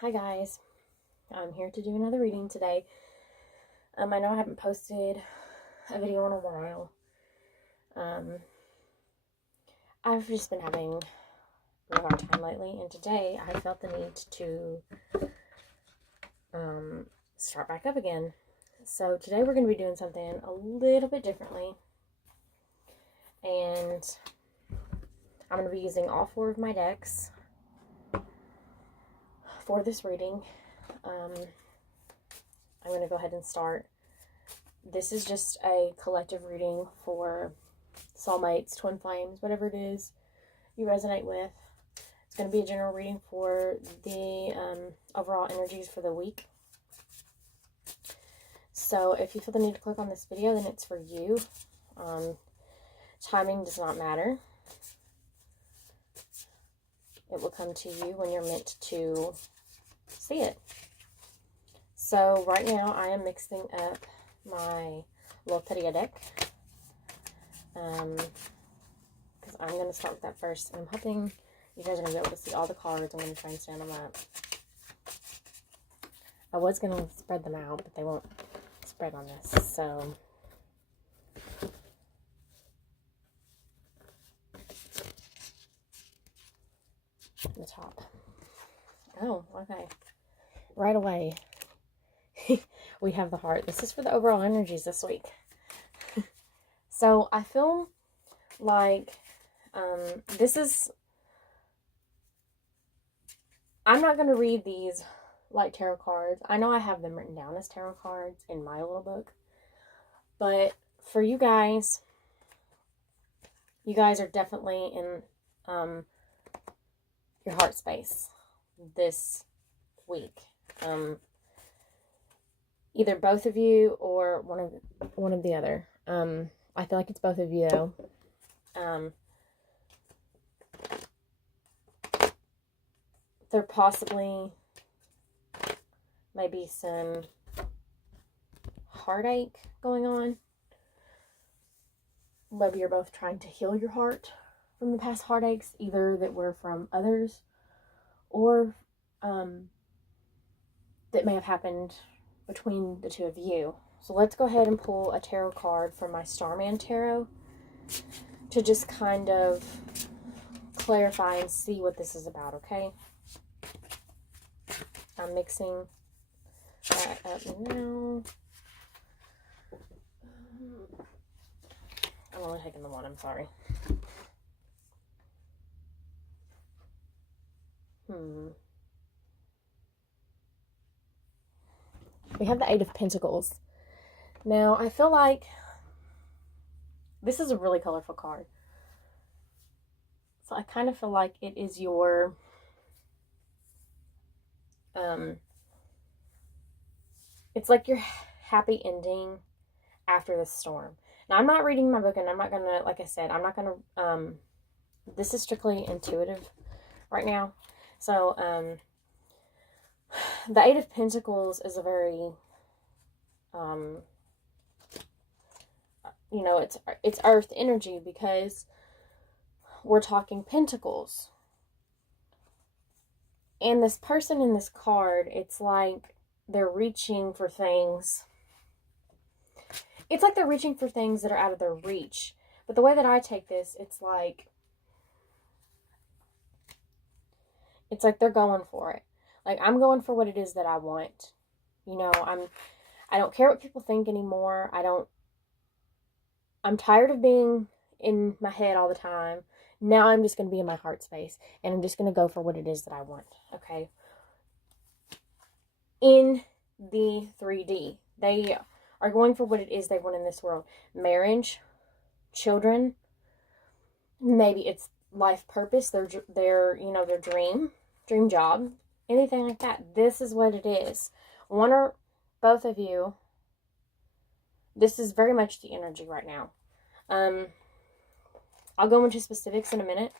Hi guys, I'm here to do another reading today. I know I haven't posted a video in a while. I've just been having a hard time lately, and today I felt the need to start back up again. So today we're going to be doing something a little bit differently, and I'm going to be using all four of my decks for this reading. I'm going to go ahead and start. This is just a collective reading for soulmates, twin flames, whatever it is you resonate with. It's going to be a general reading for the overall energies for the week. So if you feel the need to click on this video, then it's for you. Timing does not matter. It will come to you when you're meant to see it. So right now I am mixing up my Loteria deck. Because I'm going to start with that first. And I'm hoping you guys are going to be able to see all the cards. I'm going to try and stand them up. I was going to spread them out, but they won't spread on this. So the top. Oh, okay. Right away, we have the heart. This is for the overall energies this week. So I feel like this is... I'm not going to read these like tarot cards. I know I have them written down as tarot cards in my little book. But for you guys are definitely in your heart space this week. Either both of you or one of the other. I feel like it's both of you though. There possibly maybe some heartache going on. Maybe you're both trying to heal your heart from the past heartaches, either that were from others or that may have happened between the two of you. So let's go ahead and pull a tarot card from my Starman Tarot to just kind of clarify and see what this is about, okay? I'm mixing that up now. I'm only taking the one, I'm sorry. We have the Eight of Pentacles. Now, I feel like this is a really colorful card. So I kind of feel like it is your it's like your happy ending after the storm. Now, I'm not reading my book, and I'm not gonna, like I said, I'm not gonna this is strictly intuitive right now. So the Eight of Pentacles is a very you know, it's earth energy, because we're talking pentacles. And this person in this card, it's like they're reaching for things. It's like they're reaching for things that are out of their reach. But the way that I take this, it's like they're going for it. Like, I'm going for what it is that I want. You know, I don't care what people think anymore. I'm tired of being in my head all the time. Now I'm just going to be in my heart space, and I'm just going to go for what it is that I want, okay? In the 3D, they are going for what it is they want in this world. Marriage, children, maybe it's life purpose, their you know, their dream job, anything like that. This is what it is. One or both of you, this is very much the energy right now. I'll go into specifics in a minute,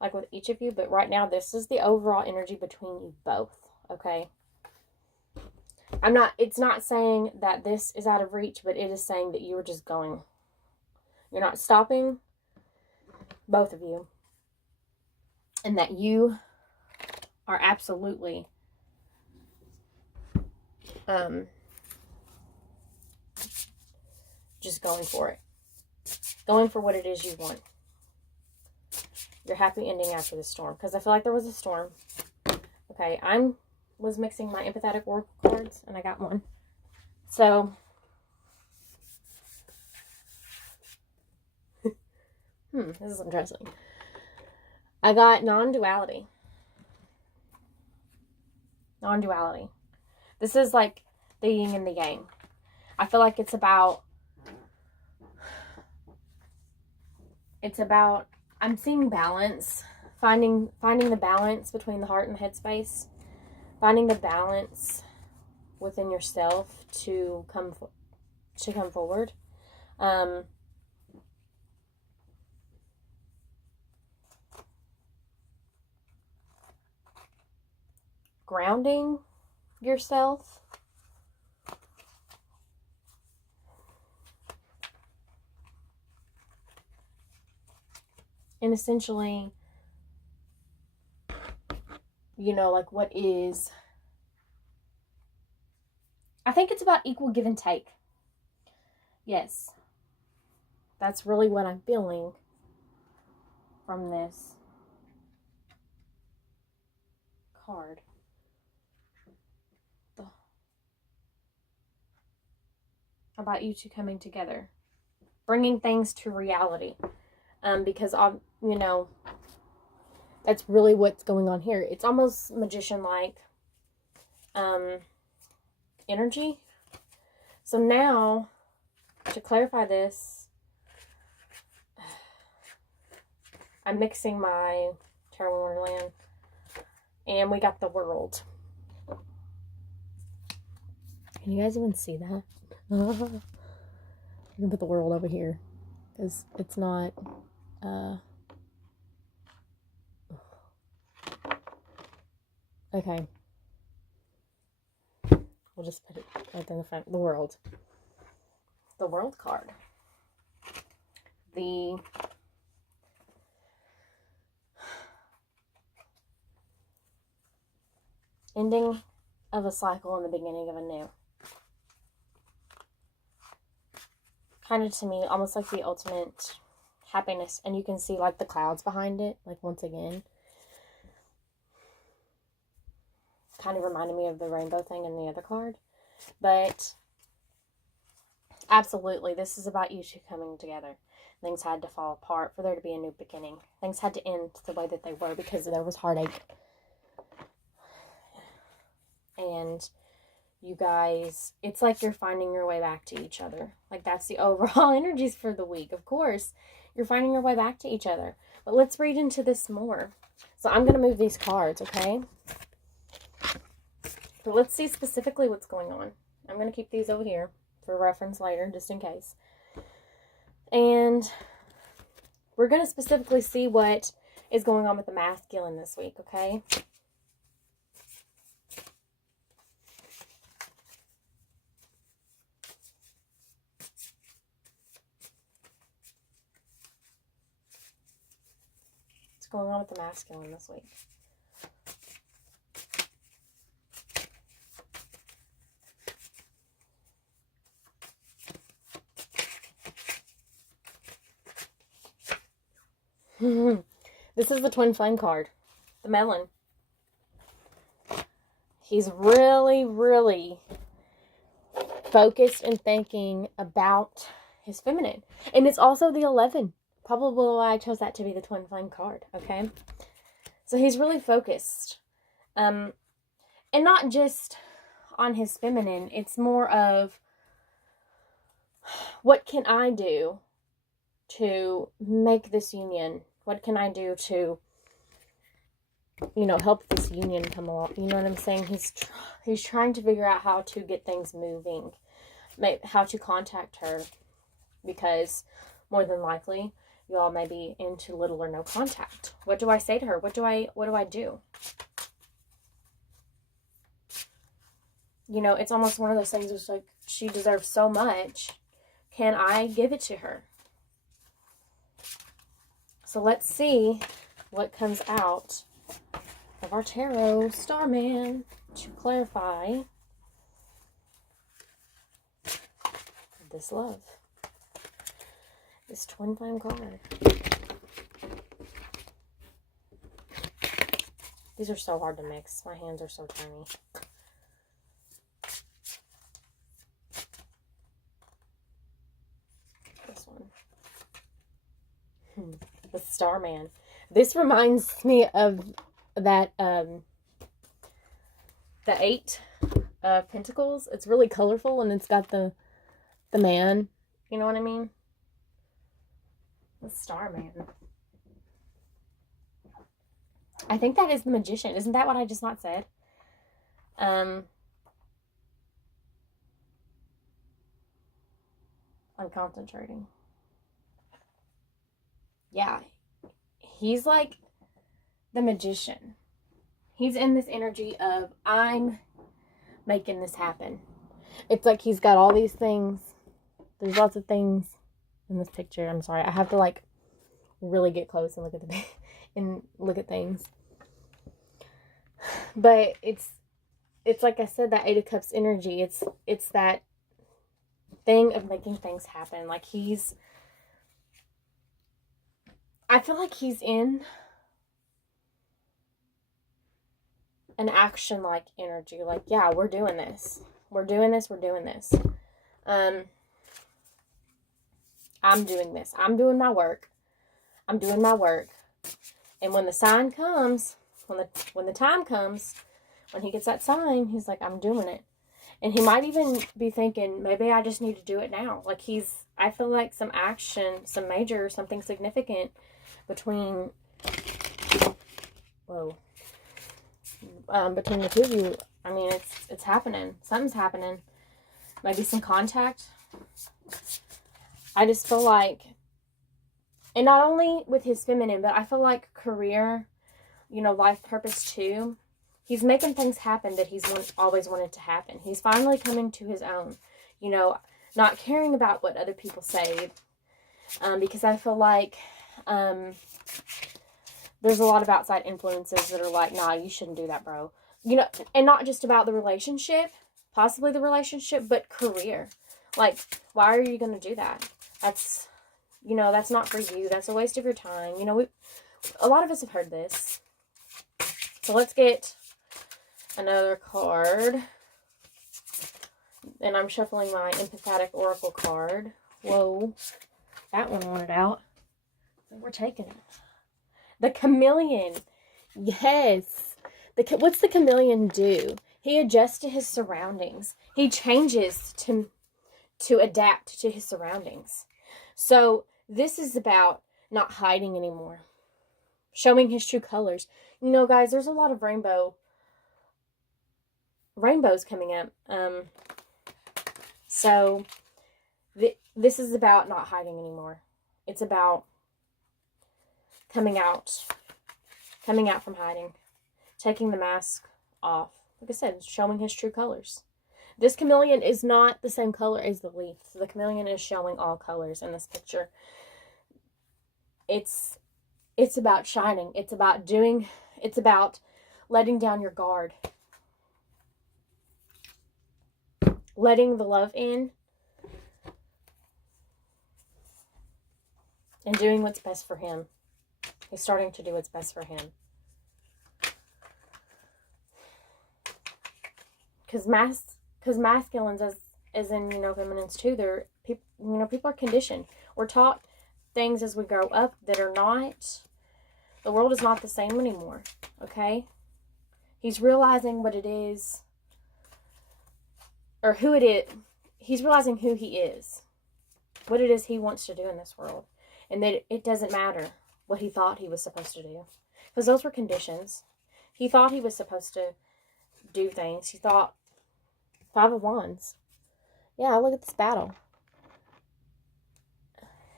like with each of you, but right now this is the overall energy between you both, okay? It's not saying that this is out of reach, but it is saying that you are just going. You're not stopping, both of you, and that you are absolutely Just going for it. Going for what it is you want. Your happy ending after the storm. Because I feel like there was a storm. Okay, was mixing my empathetic oracle cards, and I got one. So, this is interesting. I got non-duality. Non-duality. This is like the yin and the yang. I feel like it's about, I'm seeing balance, finding the balance between the heart and the headspace, finding the balance within yourself to come forward. Grounding yourself. And essentially, like what is, I think it's about equal give and take. Yes. That's really what I'm feeling from this card. About you two coming together. Bringing things to reality. Because, that's really what's going on here. It's almost magician-like energy. So now, to clarify this, I'm mixing my Tarot Wonderland, and we got the World. Can you guys even see that? You can put the World over here, because it's not... Okay. We'll just put it right in the front. The World. The World card. The ending of a cycle and the beginning of a new. Kind of, to me, almost like the ultimate happiness. And you can see like the clouds behind it, like once again. Kind of reminded me of the rainbow thing in the other card. But absolutely, this is about you two coming together. Things had to fall apart for there to be a new beginning. Things had to end the way that they were because there was heartache. And you guys, it's like you're finding your way back to each other. Like, that's the overall energies for the week. Of course, you're finding your way back to each other. But let's read into this more. So I'm going to move these cards, okay? But let's see specifically what's going on. I'm going to keep these over here for reference later, just in case. And we're going to specifically see what is going on with the masculine this week, okay? What's going on with the masculine this week? This is the twin flame card. The melon. He's really, really focused and thinking about his feminine. And it's also the 11. Probably why I chose that to be the twin flame card. Okay? So he's really focused. And not just on his feminine. It's more of, what can I do to make this union? What can I do to, help this union come along? You know what I'm saying? He's trying to figure out how to get things moving, how to contact her, because more than likely you all may be into little or no contact. What do I say to her? What do I do? It's almost one of those things which, like, she deserves so much. Can I give it to her? So let's see what comes out of our tarot Starman to clarify this love. This twin flame card. These are so hard to mix. My hands are so tiny. This one. The Starman. This reminds me of that, the 8 of Pentacles. It's really colorful and it's got the man. You know what I mean? The Starman. I think that is the Magician. Isn't that what I just not said? I'm concentrating. Yeah. He's like the Magician. He's in this energy of, I'm making this happen. It's like he's got all these things. There's lots of things in this picture. I'm sorry. I have to like really get close and look at things. But it's like I said, that 8 of Cups energy. It's that thing of making things happen. Like I feel like he's in an action like energy. Like, yeah, we're doing this. We're doing this. I'm doing this. I'm doing my work. And when the sign comes, when the time comes, when he gets that sign, he's like, I'm doing it. And he might even be thinking, maybe I just need to do it now. Like I feel like some action, some major, something significant between the two of you. I mean, it's happening. Something's happening. Maybe some contact. I just feel like, and not only with his feminine, but I feel like career, life purpose too. He's making things happen that he's always wanted to happen. He's finally coming to his own, not caring about what other people say. Because I feel like there's a lot of outside influences that are like, nah, you shouldn't do that, bro. And not just about the relationship, possibly the relationship, but career. Like, why are you going to do that? That's not for you. That's a waste of your time. A lot of us have heard this. So let's get another card. And I'm shuffling my empathetic oracle card. Whoa. That one wanted out. We're taking it. The chameleon. Yes. What's the chameleon do? He adjusts to his surroundings. He changes to adapt to his surroundings. So this is about not hiding anymore. Showing his true colors. Guys, there's a lot of rainbows coming up. So this is about not hiding anymore. It's about coming out from hiding, taking the mask off. Like I said, showing his true colors. This chameleon is not the same color as the leaf. So the chameleon is showing all colors in this picture. It's about shining. It's about letting down your guard. Letting the love in. And doing what's best for him. He's starting to do what's best for him. Because masculines, as in, feminines too, they're people are conditioned. We're taught things as we grow up that are not, the world is not the same anymore. Okay? He's realizing what it is, or who it is. He's realizing who he is, what it is he wants to do in this world, and that it doesn't matter what he thought he was supposed to do, because those were conditions. He thought he was supposed to do things. He thought, 5 of Wands. Yeah, look at this battle.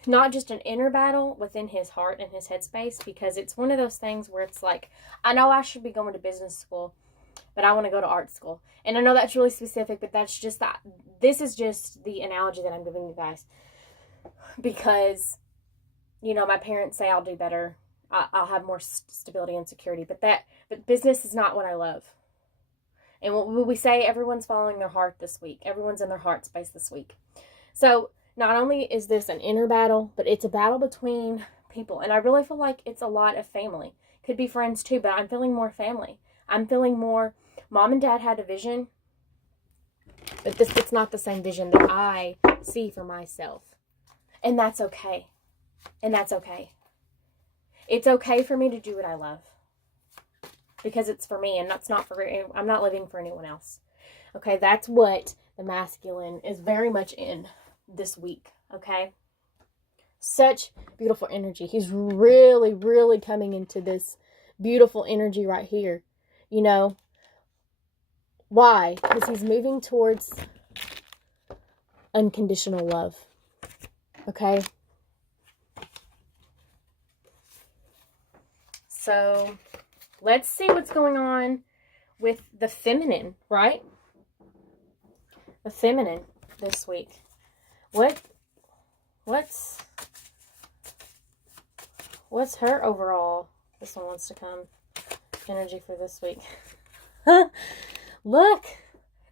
Not just an inner battle within his heart and his headspace, because it's one of those things where it's like, I know I should be going to business school, but I want to go to art school. And I know that's really specific, but that's just that. This is just the analogy that I'm giving you guys. Because, my parents say I'll do better. I'll have more stability and security. But business is not what I love. And what we say, everyone's following their heart this week. Everyone's in their heart space this week. So not only is this an inner battle, but it's a battle between people. And I really feel like it's a lot of family. Could be friends too, but I'm feeling more family. I'm feeling more, mom and dad had a vision, but it's not the same vision that I see for myself. And that's okay. And that's okay. It's okay for me to do what I love. Because it's for me, and that's not for, I'm not living for anyone else. Okay, that's what the masculine is very much in this week. Okay? Such beautiful energy. He's really, really coming into this beautiful energy right here. You know, why? Because he's moving towards unconditional love. Okay? So, let's see what's going on with the feminine, right? The feminine this week. What's her overall, this one wants to come, energy for this week? Look,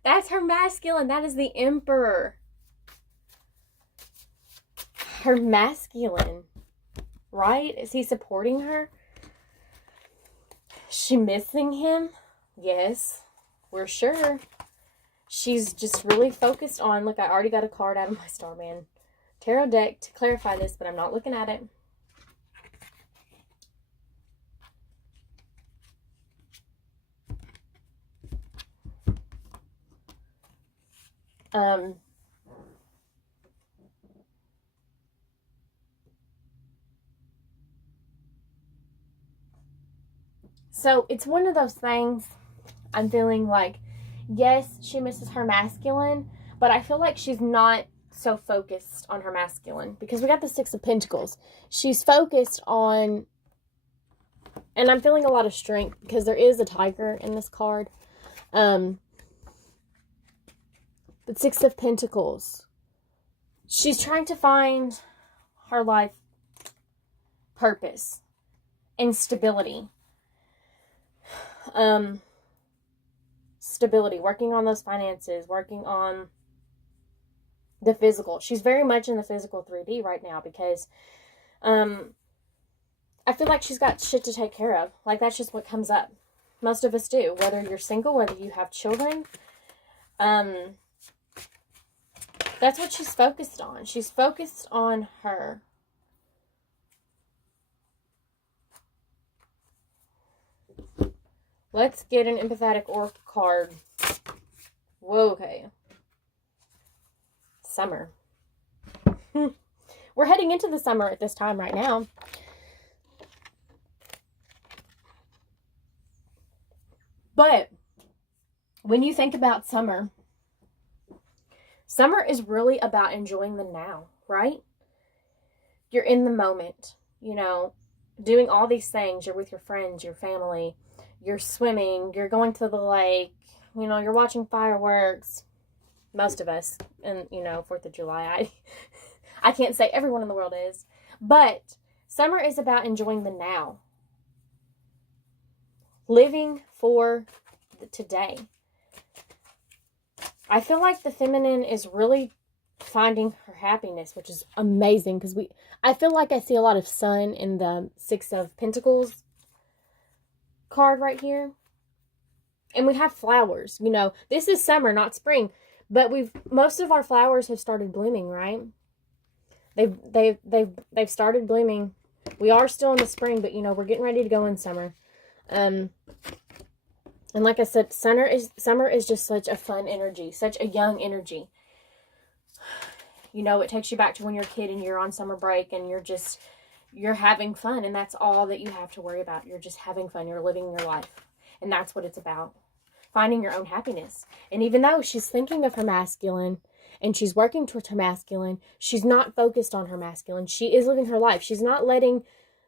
that's her masculine. That is the Emperor. Her masculine, right? Is he supporting her? Is she missing him? Yes, we're sure. She's just really focused on, look, I already got a card out of my Starman Tarot deck to clarify this, but I'm not looking at it. So it's one of those things I'm feeling like, yes, she misses her masculine, but I feel like she's not so focused on her masculine because we got the Six of Pentacles. She's focused on, and I'm feeling a lot of strength because there is a tiger in this card. The Six of Pentacles. She's trying to find her life purpose and stability. Stability, working on those finances, working on the physical. She's very much in the physical 3D right now because I feel like she's got shit to take care of. Like, that's just what comes up. Most of us do, whether you're single, whether you have children. That's what she's focused on. She's focused on her. Let's get an empathetic oracle card. Whoa, okay. Summer. We're heading into the summer at this time right now. But when you think about summer, summer is really about enjoying the now, right? You're in the moment, you know, doing all these things. You're with your friends, your family, you're swimming, you're going to the lake, you know, you're watching fireworks. Most of us, and, you know, 4th of July, I can't say everyone in the world is, but summer is about enjoying the now. Living for today. I feel like the feminine is really finding her happiness, which is amazing because I feel like I see a lot of sun in the Six of Pentacles card right here. And we have flowers, you know. This is summer, not spring, but most of our flowers have started blooming, right? They've started blooming. We are still in the spring, but you know, we're getting ready to go in summer. And like I said, summer is just such a fun energy, such a young energy. You know, it takes you back to when you're a kid and you're on summer break and you're having fun, and that's all that you have to worry about. You're just having fun. You're living your life. And that's what it's about. Finding your own happiness. And even though she's thinking of her masculine and she's working towards her masculine, she's not focused on her masculine. She is living her life. She's not letting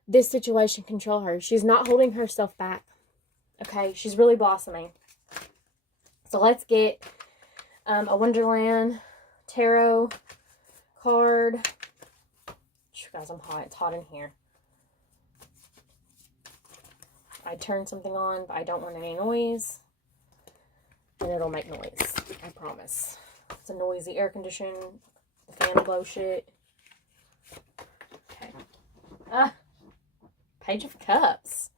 this situation control her. She's not holding herself back. Okay, she's really blossoming. So let's get a Wonderland Tarot card. Guys, I'm hot. It's hot in here. I turned something on, but I don't want any noise. And it'll make noise. I promise. It's a noisy air conditioning Fan blow shit. Okay. Page of Cups.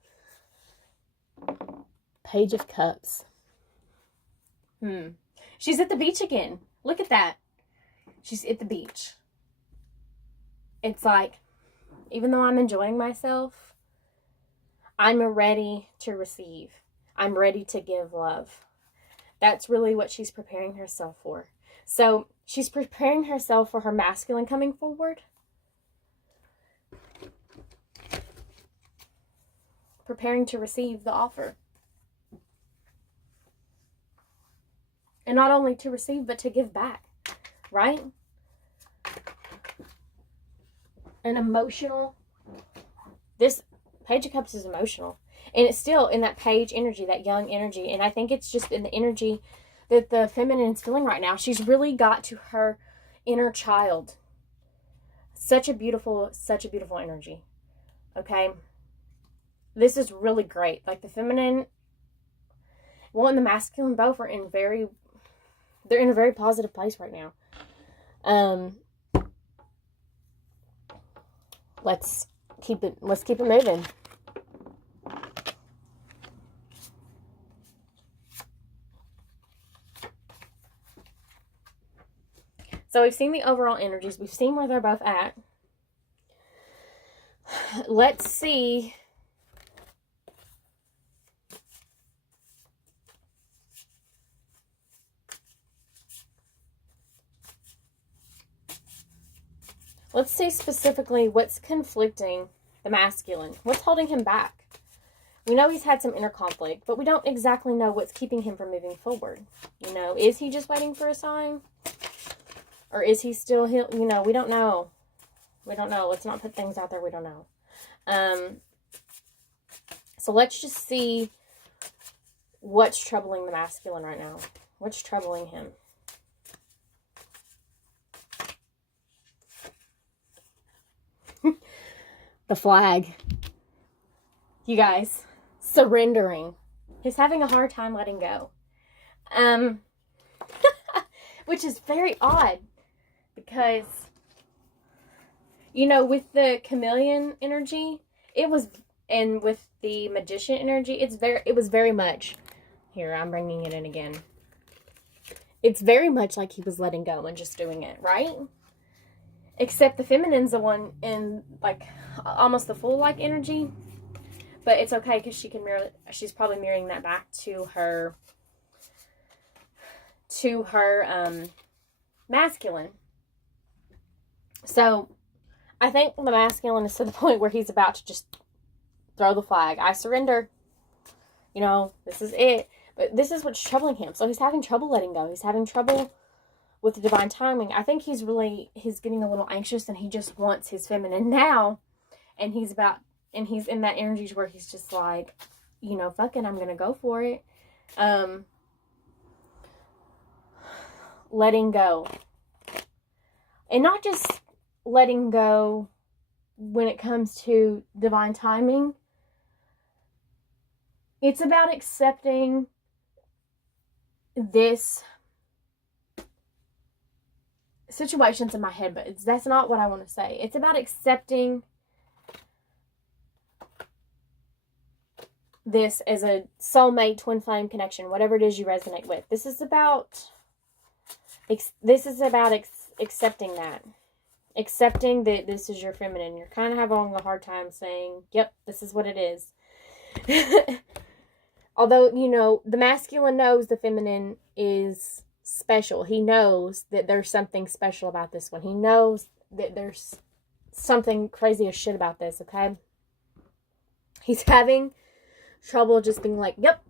Page of Cups. She's at the beach again. Look at that. She's at the beach. It's like, even though I'm enjoying myself, I'm ready to receive. I'm ready to give love. That's really what she's preparing herself for. So she's preparing herself for her masculine coming forward. Preparing to receive the offer. And not only to receive, but to give back. Right? An emotional. This Page of Cups is emotional. And it's still in that page energy, that young energy. And I think it's just in the energy that the feminine is feeling right now. She's really got to her inner child. Such a beautiful energy. Okay? This is really great. Like the feminine, well, and the masculine both are they're in a very positive place right now. Let's keep it moving. So we've seen the overall energies. We've seen where they're both at. Let's see. Let's see specifically what's conflicting the masculine. What's holding him back? We know he's had some inner conflict, but we don't exactly know what's keeping him from moving forward. You know, is he just waiting for a sign? Or is he still, you know, we don't know. We don't know. Let's not put things out there we don't know. So let's just see what's troubling the masculine right now. What's troubling him? The flag. You guys, surrendering. He's having a hard time letting go. Which is very odd because, you know, with the chameleon energy, and with the magician energy, it was very much, here, I'm bringing it in again. It's very much like he was letting go and just doing it, right? Except the feminine's the one in, like, almost the full-like energy. But it's okay because she's probably mirroring that back to her masculine. So, I think the masculine is to the point where he's about to just throw the flag. I surrender. You know, this is it. But this is what's troubling him. So, he's having trouble letting go. He's having trouble with the divine timing. I think he's getting a little anxious and he just wants his feminine now. And he's in that energy where he's just like, you know, fucking, I'm going to go for it. Letting go. And not just letting go when it comes to divine timing. It's about accepting this situations in my head, but that's not what I want to say. It's about accepting this as a soulmate, twin flame connection, whatever it is you resonate with. This is about accepting that. Accepting that this is your feminine. You're kind of having a hard time saying, yep, this is what it is. Although, you know, the masculine knows the feminine is special. He knows that there's something special about this one. He knows that there's something crazy as shit about this, okay? He's having trouble just being like, yep.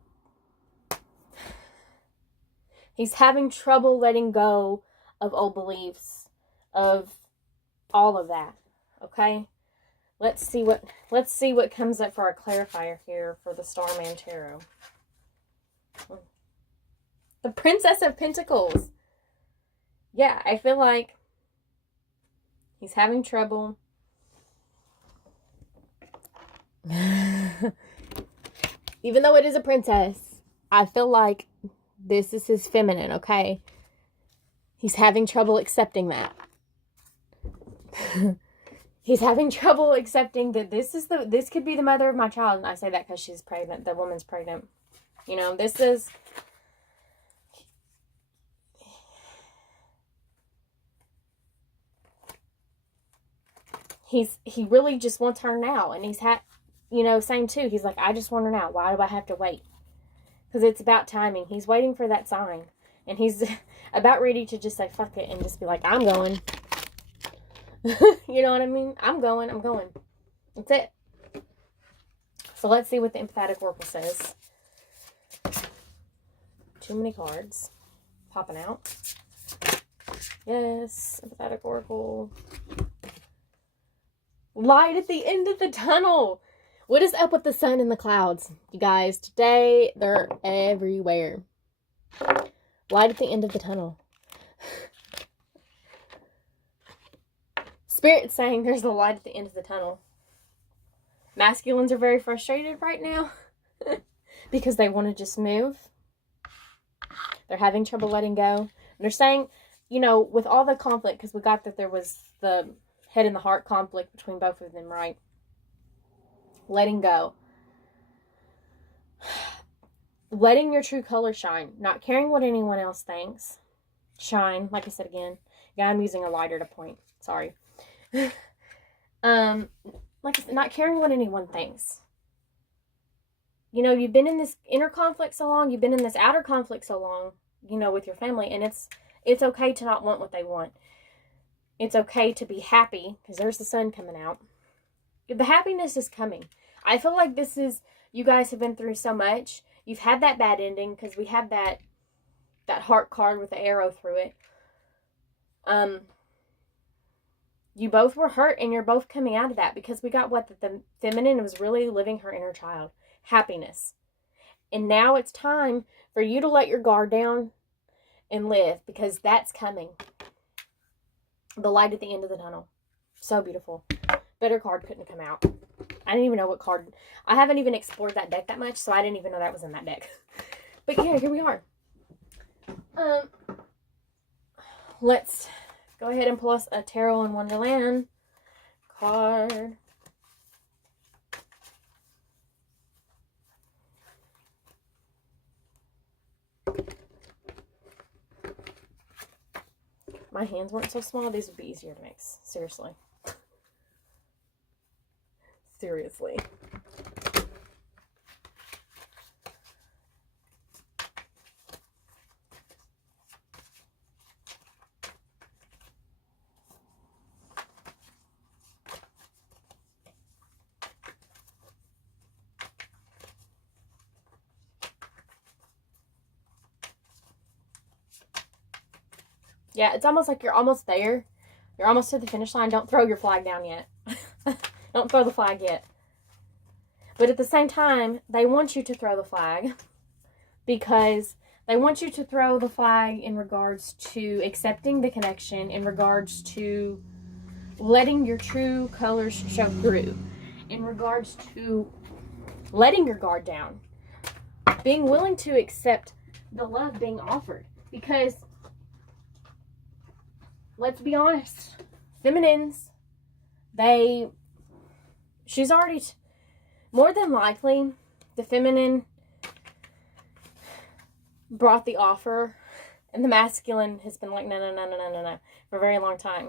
He's having trouble letting go of old beliefs, of all of that, okay? Let's see what comes up for our clarifier here for the Starman Tarot. The Princess of Pentacles. Yeah, I feel like he's having trouble. Even though it is a princess, I feel like this is his feminine, okay? He's having trouble accepting that. He's having trouble accepting that this could be the mother of my child. And I say that because she's pregnant. The woman's pregnant. You know, this is... He really just wants her now. And he's saying too, he's like, I just want her now. Why do I have to wait? Because it's about timing. He's waiting for that sign. And he's about ready to just say, fuck it. And just be like, I'm going. You know what I mean? I'm going. That's it. So let's see what the empathetic oracle says. Too many cards popping out. Yes, empathetic oracle. Light at the end of the tunnel. What is up with the sun and the clouds? You guys, today they're everywhere. Light at the end of the tunnel. Spirit's saying there's a light at the end of the tunnel. Masculines are very frustrated right now because they want to just move. They're having trouble letting go. And they're saying, with all the conflict, because we got that there was the head and the heart conflict between both of them, right? Letting go. Letting your true color shine. Not caring what anyone else thinks. Shine. Like I said again. Yeah, I'm using a lighter to point. Sorry. Like I said, not caring what anyone thinks. You've been in this inner conflict so long. You've been in this outer conflict so long, with your family. And it's okay to not want what they want. It's okay to be happy, because there's the sun coming out. The happiness is coming. I feel like you guys have been through so much. You've had that bad ending, because we have that heart card with the arrow through it. You both were hurt, and you're both coming out of that, because we got that the feminine was really living her inner child. Happiness. And now it's time for you to let your guard down and live, because that's coming. The light at the end of the tunnel. So beautiful. Better card couldn't have come out. I didn't even know what card. I haven't even explored that deck that much, so I didn't even know that was in that deck. But yeah, here we are. Let's go ahead and pull us a Tarot in Wonderland card. My hands weren't so small, these would be easier to mix. Seriously. Seriously. Yeah, it's almost like you're almost there. You're almost to the finish line. Don't throw your flag down yet. Don't throw the flag yet. But at the same time, they want you to throw the flag, because they want you to throw the flag in regards to accepting the connection, in regards to letting your true colors show through, in regards to letting your guard down, being willing to accept the love being offered. Because let's be honest, feminines, she's already, more than likely, the feminine brought the offer, and the masculine has been like, no, for a very long time.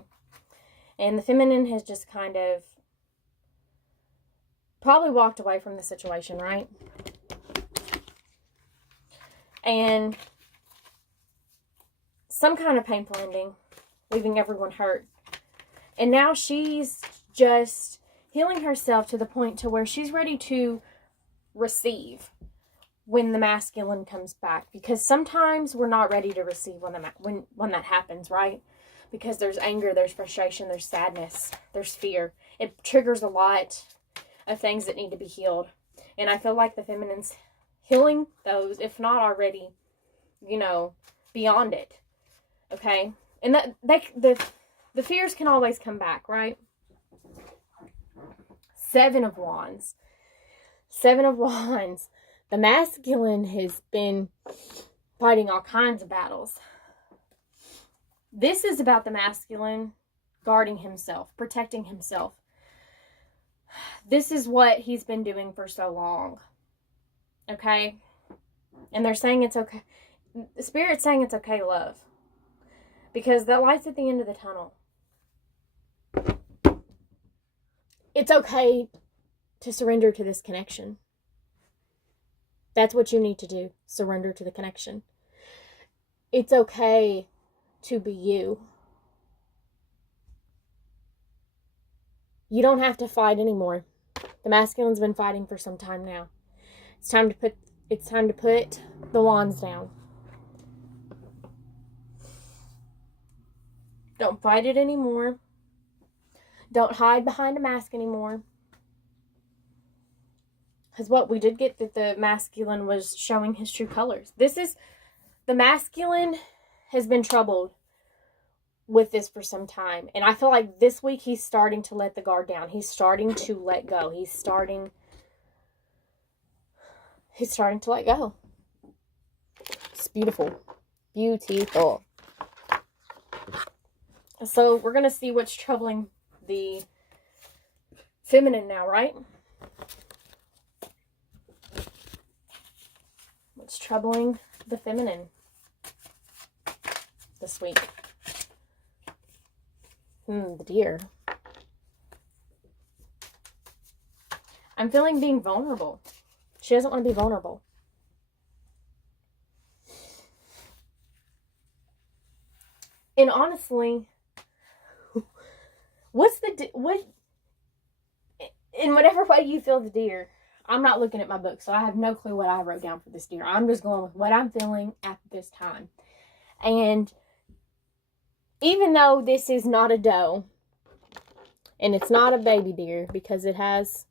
And the feminine has just kind of probably walked away from the situation, right? And some kind of painful ending, leaving everyone hurt. And now she's just healing herself to the point to where she's ready to receive when the masculine comes back. Because sometimes we're not ready to receive when that happens, right? Because there's anger, there's frustration, there's sadness, there's fear. It triggers a lot of things that need to be healed. And I feel like the feminine's healing those, if not already, beyond it. Okay? And that the fears can always come back, right? 7 of Wands. 7 of Wands. The masculine has been fighting all kinds of battles. This is about the masculine guarding himself, protecting himself. This is what he's been doing for so long. Okay? And they're saying it's okay. The Spirit's saying it's okay, love. Because the light's at the end of the tunnel. It's okay to surrender to this connection. That's what you need to do. Surrender to the connection. It's okay to be you. You don't have to fight anymore. The masculine's been fighting for some time now. It's time to put the wands down. Don't fight it anymore. Don't hide behind a mask anymore. Because what we did get that the masculine was showing his true colors. The masculine has been troubled with this for some time. And I feel like this week he's starting to let the guard down. He's starting to let go. He's starting to let go. It's beautiful. Beautiful. So we're going to see what's troubling the feminine now, right? What's troubling the feminine this week? The Deer. I'm feeling being vulnerable. She doesn't want to be vulnerable. And honestly, in whatever way you feel the Deer, I'm not looking at my book, so I have no clue what I wrote down for this Deer. I'm just going with what I'm feeling at this time. And even though this is not a doe, and it's not a baby deer, because it has,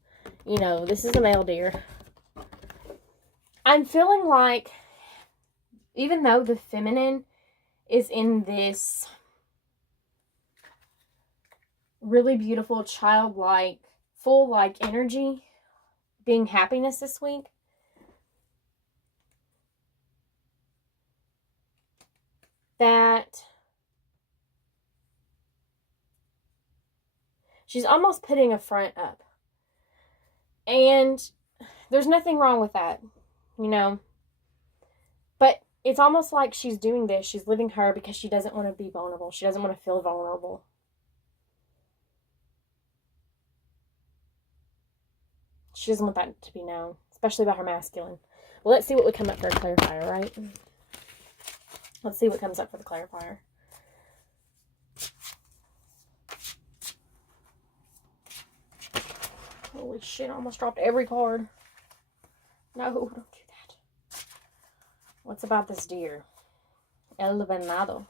this is a male deer, I'm feeling like, even though the feminine is in this really beautiful, childlike, full-like energy, being happiness this week, that she's almost putting a front up. And there's nothing wrong with that, But it's almost like she's doing this. She's living her because she doesn't want to be vulnerable. She doesn't want to feel vulnerable. She doesn't want that to be known, especially about her masculine. Well, let's see what would come up for a clarifier, right? Let's see what comes up for the clarifier. Holy shit, I almost dropped every card. No, don't do that. What's about this deer? El Venado.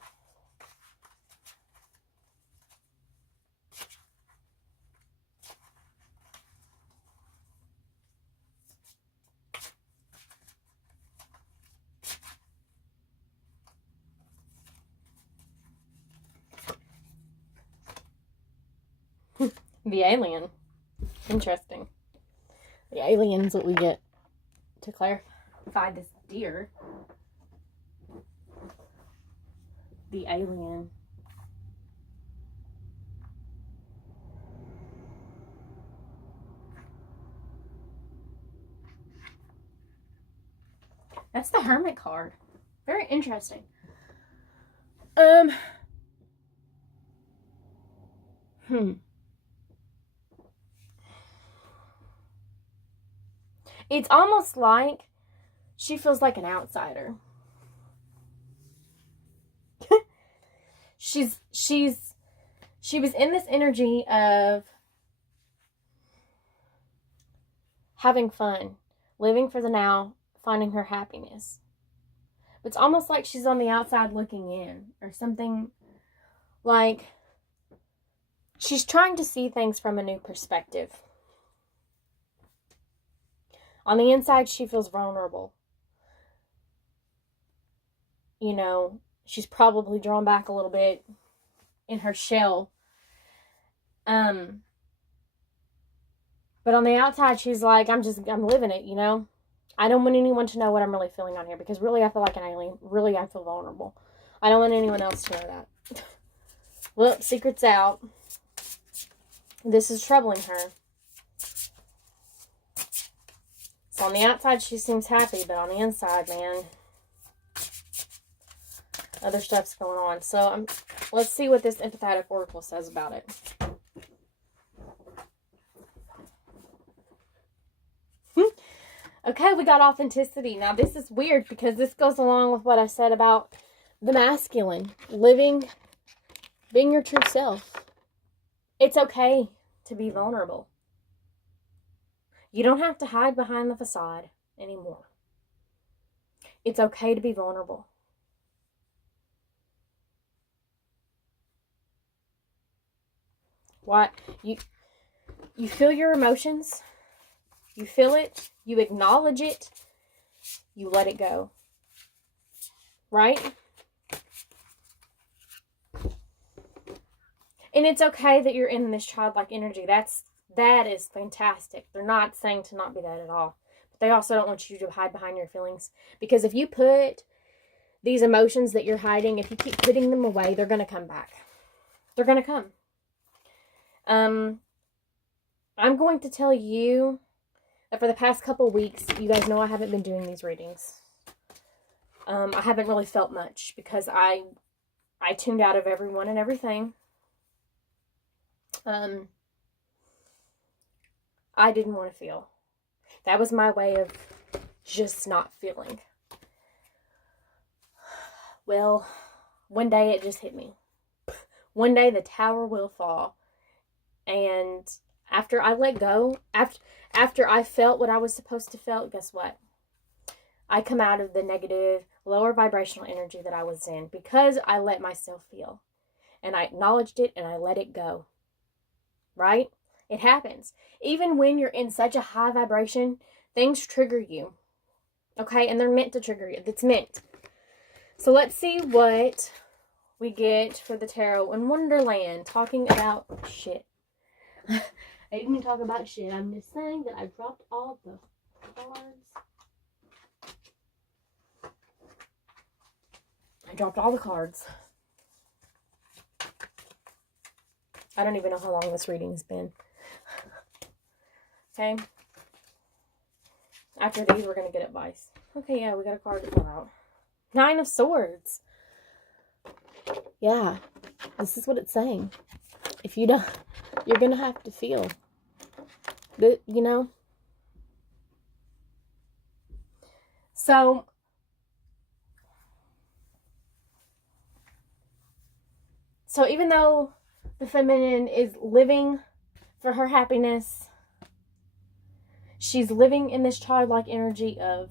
The alien. Interesting. The alien's what we get to clarify this deer. The alien. That's the Hermit card. Very interesting. It's almost like she feels like an outsider. She was in this energy of having fun, living for the now, finding her happiness. It's almost like she's on the outside looking in, or something, like she's trying to see things from a new perspective. On the inside, she feels vulnerable. She's probably drawn back a little bit in her shell. But on the outside, she's like, I'm living it, I don't want anyone to know what I'm really feeling on here, because really I feel like an alien. Really I feel vulnerable. I don't want anyone else to know that. Well, secret's out. This is troubling her. So on the outside, she seems happy, but on the inside, man, other stuff's going on. So let's see what this empathetic oracle says about it. Okay, we got authenticity. Now, this is weird because this goes along with what I said about the masculine. Being your true self. It's okay to be vulnerable. You don't have to hide behind the facade anymore. It's okay to be vulnerable. What? You feel your emotions. You feel it. You acknowledge it. You let it go. Right? And it's okay that you're in this childlike energy. That is fantastic. They're not saying to not be that at all. But they also don't want you to hide behind your feelings. Because if you put these emotions that you're hiding, if you keep putting them away, they're going to come back. They're going to come. I'm going to tell you that for the past couple weeks, you guys know I haven't been doing these readings. I haven't really felt much because I tuned out of everyone and everything. I didn't want to feel. That was my way of just not feeling. Well, one day it just hit me. One day the tower will fall. And after I let go, after I felt what I was supposed to feel, guess what? I come out of the negative, lower vibrational energy that I was in because I let myself feel. And I acknowledged it and I let it go. Right? It happens. Even when you're in such a high vibration, things trigger you. Okay? And they're meant to trigger you. It's meant. So let's see what we get for the Tarot in Wonderland. Talking about shit. I didn't even talk about shit. I'm just saying that I dropped all the cards. I dropped all the cards. I don't even know how long this reading's been. Okay. After these, we're going to get advice. Okay, yeah, we got a card to pull out. 9 of Swords. Yeah. This is what it's saying. If you don't, you're going to have to feel. You know? So, even though the feminine is living for her happiness, she's living in this childlike energy of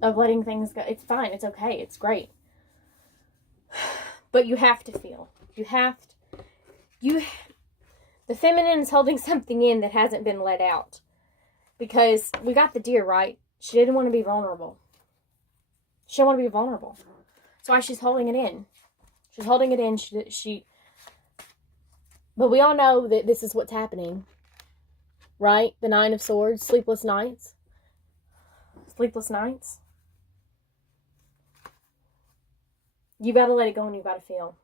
letting things go. It's fine. It's okay. It's great. But you have to feel. The feminine is holding something in that hasn't been let out. Because we got the Deer, right? She didn't want to be vulnerable. She didn't want to be vulnerable. That's why she's holding it in. She's holding it in. But we all know that this is what's happening. Right? The 9 of Swords. Sleepless nights. Sleepless nights. You got to let it go and you got to feel.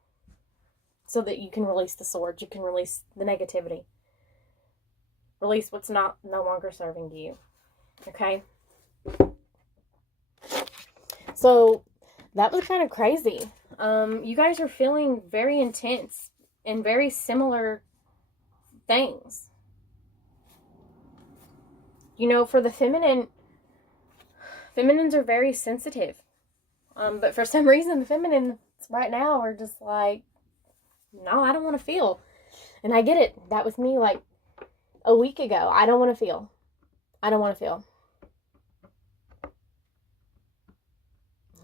So that you can release the swords. You can release the negativity. Release what's no longer serving you. Okay? So, that was kind of crazy. You guys are feeling very intense and very similar things. You know, for the feminines are very sensitive. But for some reason, the feminines right now are just like, no, I don't want to feel. And I get it. That was me like a week ago. I don't want to feel. I don't want to feel.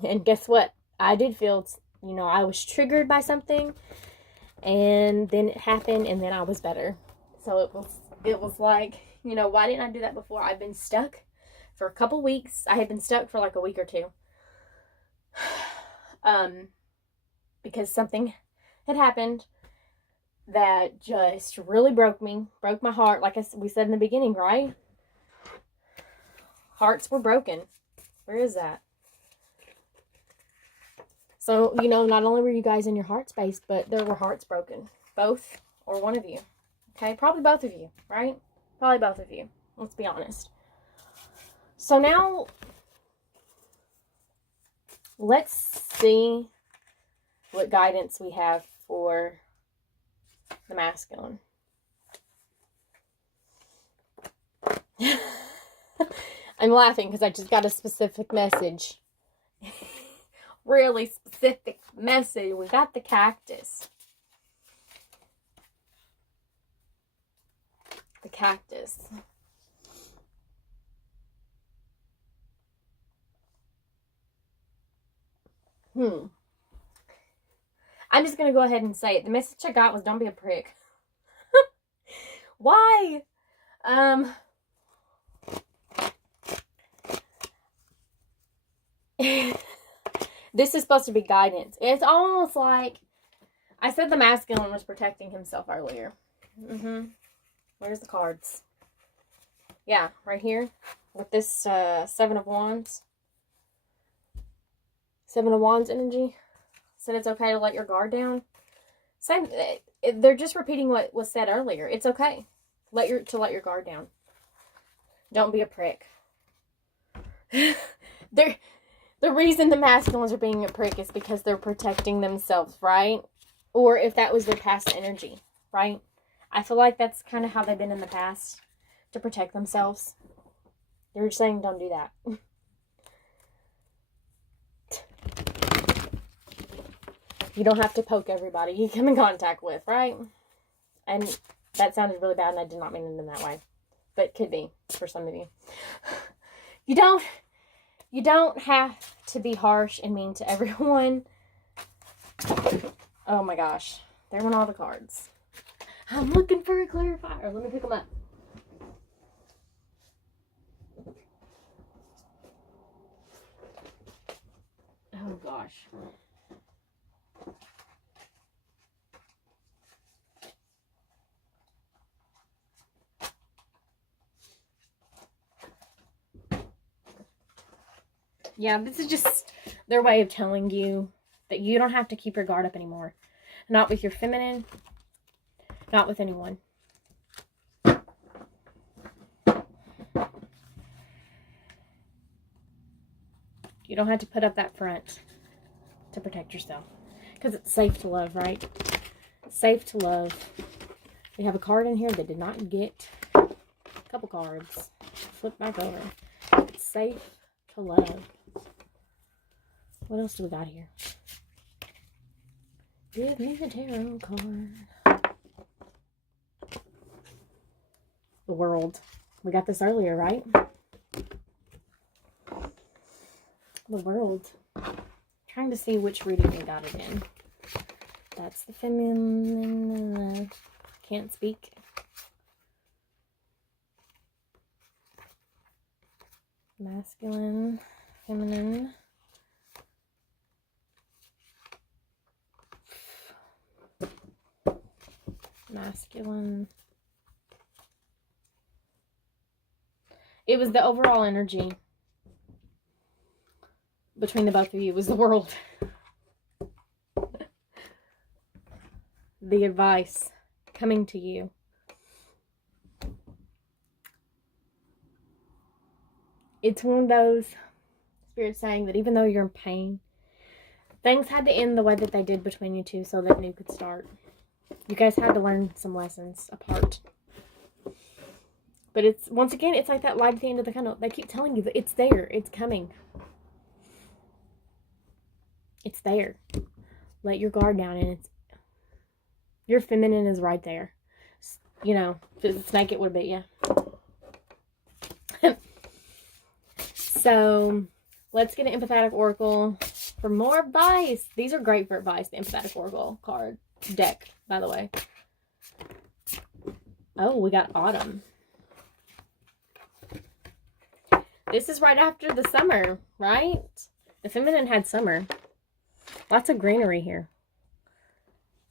And guess what? I did feel, you know, I was triggered by something. And then it happened and then I was better. So it was like, you know, why didn't I do that before? I've been stuck for a couple weeks. I had been stuck for like a week or two. Because something had happened that just really broke my heart. Like we said in the beginning, right? Hearts were broken. Where is that? So, you know, not only were you guys in your heart space, but there were hearts broken. Both or one of you. Okay? Probably both of you, right? Probably both of you. Let's be honest. So now, let's see what guidance we have for the masculine. I'm laughing because I just got a specific message. Really specific message. We got the cactus. The cactus. I'm just going to go ahead and say it. The message I got was, don't be a prick. Why? This is supposed to be guidance. It's almost like, I said the masculine was protecting himself earlier. Where's the cards? Yeah, right here. With this Seven of Wands. Seven of Wands energy. Said it's okay to let your guard down. Same. They're just repeating what was said earlier. It's okay. Let your guard down. Don't be a prick. The reason the masculines are being a prick is because they're protecting themselves, right? Or if that was their past energy, right? I feel like that's kind of how they've been in the past, to protect themselves. They're saying don't do that. You don't have to poke everybody you come in contact with, right? And that sounded really bad, and I did not mean it in that way. But it could be for some of you. You don't have to be harsh and mean to everyone. Oh my gosh. There went all the cards. I'm looking for a clarifier. Let me pick them up. Oh gosh. Yeah, this is just their way of telling you that you don't have to keep your guard up anymore. Not with your feminine. Not with anyone. You don't have to put up that front to protect yourself. Because it's safe to love, right? Safe to love. We have a card in here that did not get. A couple cards. Flip back over. It's safe to love. What else do we got here? Give me the tarot card. The World. We got this earlier, right? The World. Trying to see which reading we got it in. That's the feminine. Can't speak. Masculine. Feminine. Masculine. It was the overall energy between the both of you was the World. The advice coming to you. It's one of those spirits saying that even though you're in pain, things had to end the way that they did between you two so that new could start. You guys had to learn some lessons apart. But it's, once again, it's like that light at the end of the tunnel. They keep telling you that it's there. It's coming. It's there. Let your guard down, and it's, your feminine is right there. You know, if it's a snake, it would have bit you. So, let's get an empathetic oracle for more advice. These are great for advice, the empathetic oracle card deck, by the way. Oh, we got autumn. This is right after the summer, right? The feminine had summer. Lots of greenery here.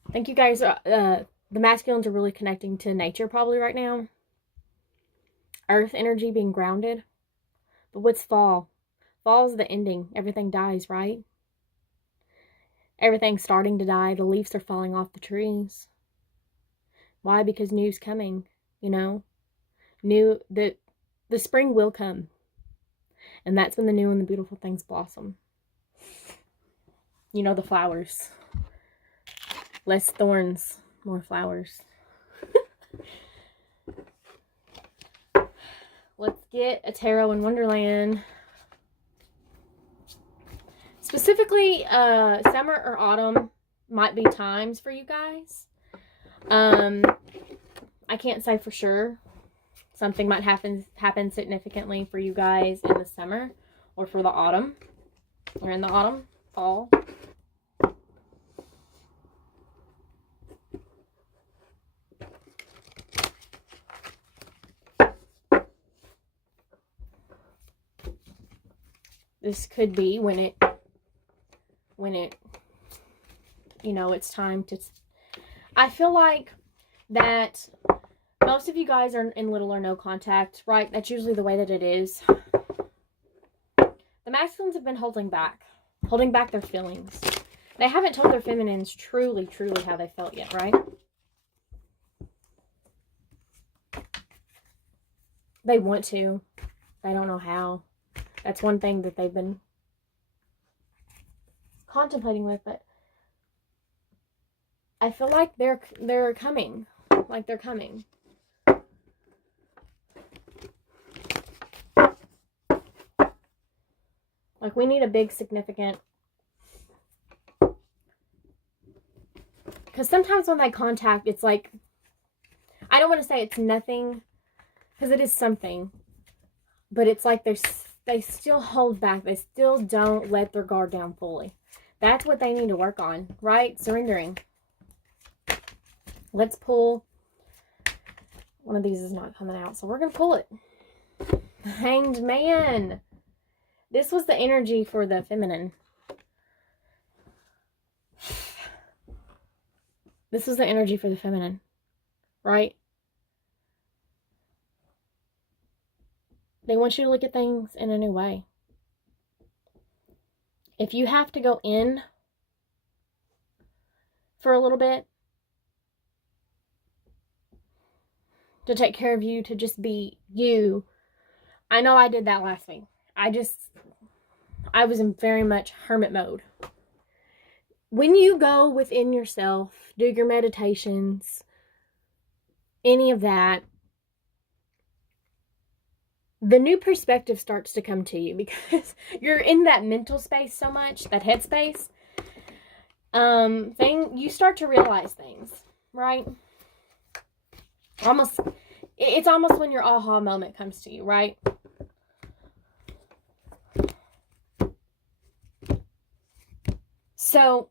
I think you guys, the masculines are really connecting to nature probably right now. Earth energy being grounded. But what's fall? Fall's the ending. Everything dies, right? Everything's starting to die. The leaves are falling off the trees. Why? Because new's coming, you know? The spring will come. And that's when the new and the beautiful things blossom. You know, the flowers. Less thorns, more flowers. Let's get a tarot in Wonderland. Specifically, summer or autumn might be times for you guys. I can't say for sure. Something might happen significantly for you guys in the summer or for the autumn. Or in the autumn, fall. This could be when it, you know, it's time to, I feel like that most of you guys are in little or no contact, right? That's usually the way that it is. The masculines have been holding back their feelings. They haven't told their feminines truly how they felt yet, right? They want to. They don't know how. That's one thing that they've been contemplating with, but I feel like they're coming. Like they're coming. Like we need a big significant, because sometimes when they contact, it's like, I don't want to say it's nothing, because it is something, but it's like they still hold back. They still don't let their guard down fully. That's what they need to work on, right? Surrendering. Let's pull. One of these is not coming out, so we're going to pull it. The Hanged Man. This was the energy for the feminine. This was the energy for the feminine, right? They want you to look at things in a new way. If you have to go in for a little bit to take care of you, to just be you. I know I did that last week. I was in very much hermit mode. When you go within yourself, do your meditations, any of that, the new perspective starts to come to you because you're in that mental space so much, that head space. You start to realize things, right? It's almost when your aha moment comes to you, right? So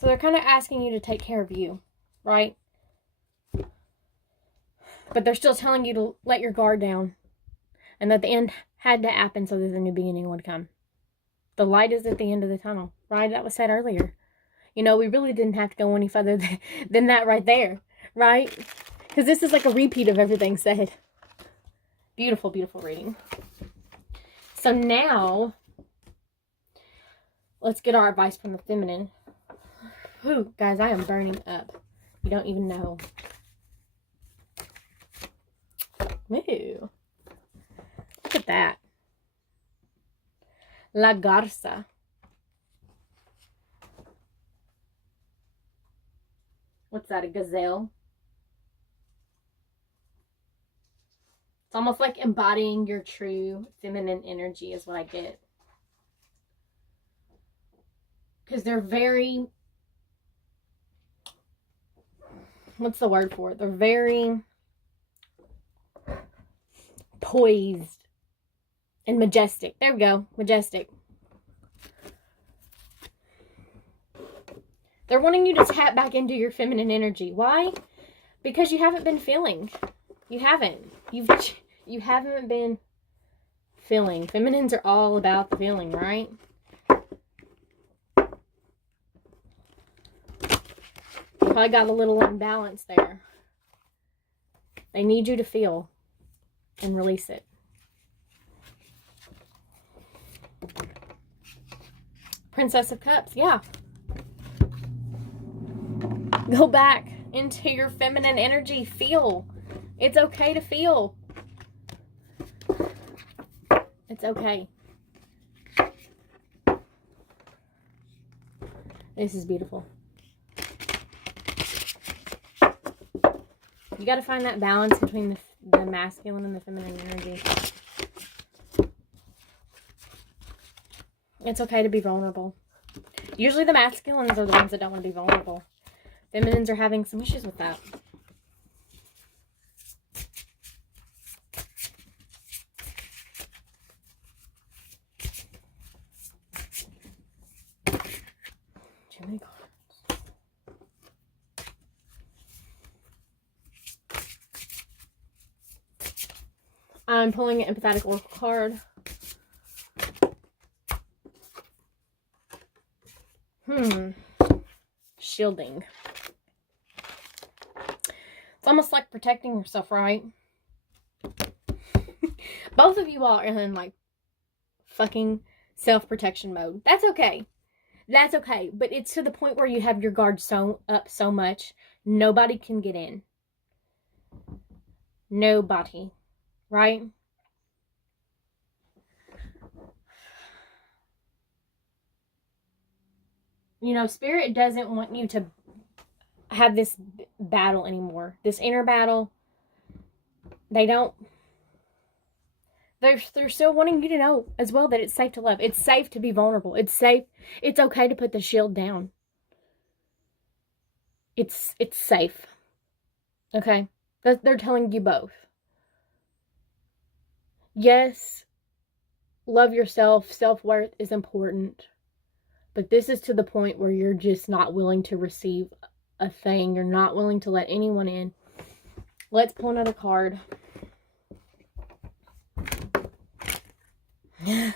they're kind of asking you to take care of you, right? But they're still telling you to let your guard down. And that the end had to happen so that the new beginning would come. The light is at the end of the tunnel, right? That was said earlier. You know, we really didn't have to go any further than that right there, right? Because this is like a repeat of everything said. Beautiful, beautiful reading. So now, let's get our advice from the feminine. Whew, guys, I am burning up. You don't even know. Ooh. Look at that. La Garza. What's that, a gazelle? It's almost like embodying your true feminine energy is what I get. Because they're very... What's the word for it? They're very poised and majestic. There we go. Majestic. They're wanting you to tap back into your feminine energy. Why? Because you haven't been feeling. You haven't. You haven't been feeling. Feminines are all about the feeling, right? Probably got a little imbalance there. They need you to feel. and release it. Princess of Cups, yeah. Go back into your feminine energy. Feel. It's okay to feel. It's okay. This is beautiful. You got to find that balance between the masculine and the feminine energy. It's okay to be vulnerable. Usually the masculines are the ones that don't want to be vulnerable. Feminines are having some issues with that. Too many cards. I'm pulling an empathetic oracle card. Shielding. It's almost like protecting yourself, right? Both of you all are in like fucking self-protection mode. That's okay. That's okay. But it's to the point where you have your guard up so much, nobody can get in. Nobody. Right? You know, Spirit doesn't want you to have this battle anymore. This inner battle. They don't. They're still wanting you to know as well that it's safe to love. It's safe to be vulnerable. It's safe. It's okay to put the shield down. It's safe. Okay? They're telling you both. Yes, love yourself. Self-worth is important. But this is to the point where you're just not willing to receive a thing. You're not willing to let anyone in. Let's pull another card. The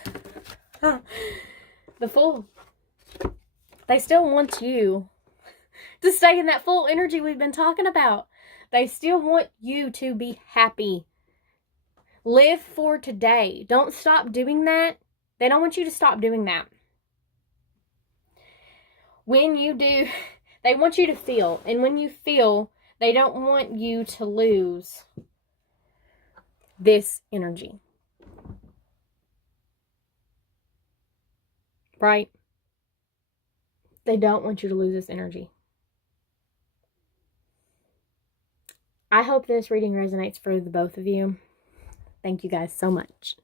Fool. They still want you to stay in that full energy we've been talking about. They still want you to be happy. Live for today. Don't stop doing that. They don't want you to stop doing that. When you do, they want you to feel. And when you feel, they don't want you to lose this energy. Right? They don't want you to lose this energy. I hope this reading resonates for the both of you. Thank you guys so much.